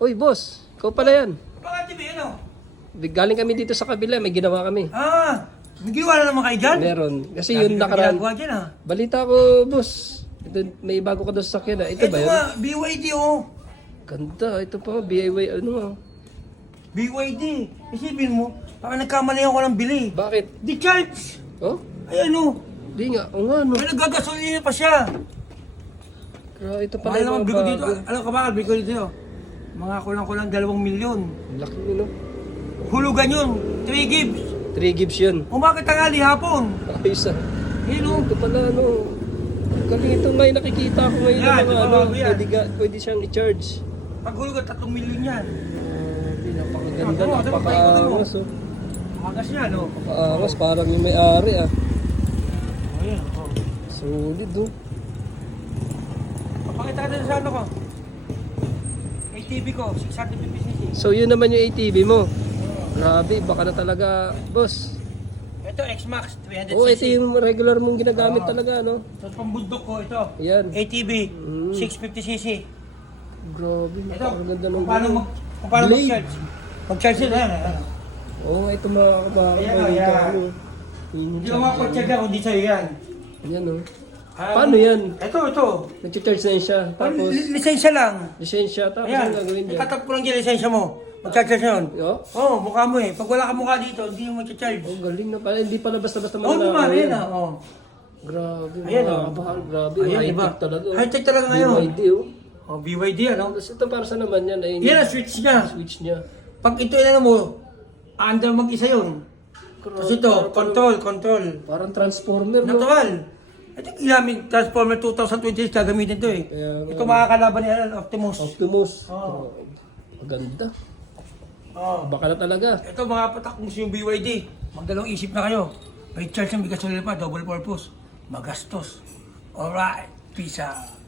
Uy, boss. Ikaw pala yan. Bakit TV ano? Galing kami dito sa kabila. May ginawa kami. Ah, may ginawa na naman kayo dyan? Meron. Kasi Dami yun na nakaraan. ginagawa dyan ah. Balita ko, boss. Ito, may bago ka doon sa sakyan. ah. Ito Ito ba yun? nga, BYD oh. Ganda. Ito pa. BIY. Ano nga. BYD. Isipin mo, baka nagkamali ako ng bili. Bakit? Di charge. Oh? Ay ano, Di nga. O nga, no. may nagagasolina pa siya. Grabe, ito pala Mahal yung naman mga bigo dito. bago. Alam ka ba, bigo dito. Mga kulang-kulang dalawang milyon. Laki, no? Hulugan yun, 3 gigs. 3 gibbs yun. Umakit tangali hapon. Ayos ah. Oh. Ito pala, ano. Galing ito ngayon nakikita ko ngayon Yan, ng mga ano, yan. pwede, ga- pwede siyang i-charge. Pag hulugan, 3 milyon yan. Grabe, napakaganda, Ito, ito, ito, napakaangas oh. Agas niya, no? Napakaangas, parang yung may-ari ah. Ayan, oh. Solid oh. Papakita ka na sa ano ko. ATV ko, 650cc. So yun naman yung ATV mo. Grabe, baka na talaga, boss. Ito, X-Max, 300cc. Oh, ito yung regular mong ginagamit Oo. talaga, no? Sa pambundok ko, ito. Ayan. ATV, Mm. 650cc. Grabe, Ito, napakaganda ng kung paano mag kung paano Blade. mag-charge. Mag-charge yun, ayan, ayan. Oo, ito mga kabaka. Ayan, Ayan. Hindi ko mapag-charge yan, kundi sa'yo yan. Ayan, oh. Ah, Paano yan? Ito, ito. Nag-charge na yun siya. Tapos, Li- Lisensya lang. lisensya. Tapos, Ayan, ano gagawin niya? itatap ko lang dyan lisensya mo. Mag-charge yun. Yo? Oo, oh, mukha mo eh. Pag wala ka mukha dito, hindi mo mag-charge. Oh, galing na pala. Hindi pala basta-basta Oo, oh, mananakaw naman, yan. ayan ah. Oh. Grabe, Ayan, mga oh. Grabe, Ayan, high diba? talaga. oh. High-tech talaga ngayon. BYD, oh. Oh, BYD ano? Tapos ito para sa naman yan. Ayun, Yan yung ang switch niya. switch niya. Pag ito ano mo, under mag-isa yun. Tapos ito, control, control. Parang transformer, no? Natural. Ito ginamit Transformer 2026 gagamitin to eh. Kaya. Ito makakalaban ni Alan Optimus. Optimus. Grabe. Maganda. Oh. Baka na talaga. Ito mga patak mo yung BYD. Magdalawang isip na kayo. May charge ng bigasolina pa, double purpose. Magastos. Alright, peace out.